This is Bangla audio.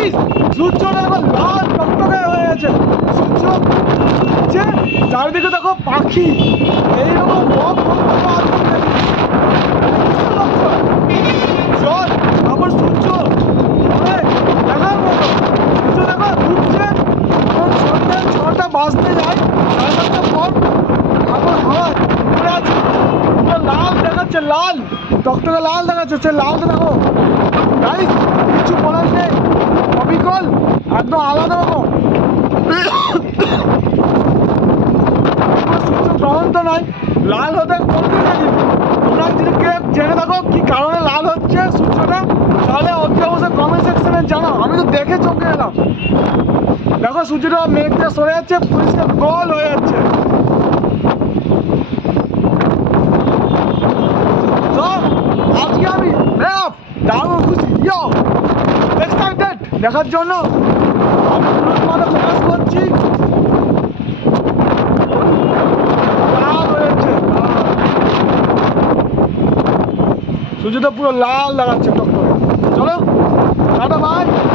গাইস সূর্যটা এখন লাল টকটকে হয়ে গেছে। সূর্য হচ্ছে চারিদিকে দেখো পাখি এইরকম বক জল আবার সূর্য দেখার মতো। সূর্য দেখো ঘুরছে এখন সন্ধ্যা 6টা বাজতে যায়, 5:30 পর এখন হাওয়া ঘুরে আছে লাল দেখাচ্ছে, লাল টকটকে লাল দেখাচ্ছে। সে লালটা দেখো গাইস কিছু বলার নেই, অবিকল একদম আলাদা রকম। সূর্য গ্রহণ তো নয়, লাল হতে বলতে নাকি তোমরা যদি কে জেনে থাকো কি কারণে লাল হচ্ছে সূর্যটা, তাহলে অতি অবশ্যই কমেন্ট সেকশনে জানাও। আমি তো দেখে চমকে এলাম। দেখো সূর্যটা মেঘটা সরে যাচ্ছে, পরিষ্কার গোল হয়ে যাচ্ছে। তো আজকে আমি দারুণ খুশি, এক্সাইটেড দেখার জন্য। আমি পুরো তোমাদের ফোকাস করছি। লাল হয়েছে, সূর্যটা পুরো লাল লাগাচ্ছে টকটকে। চলো টাটা বাই।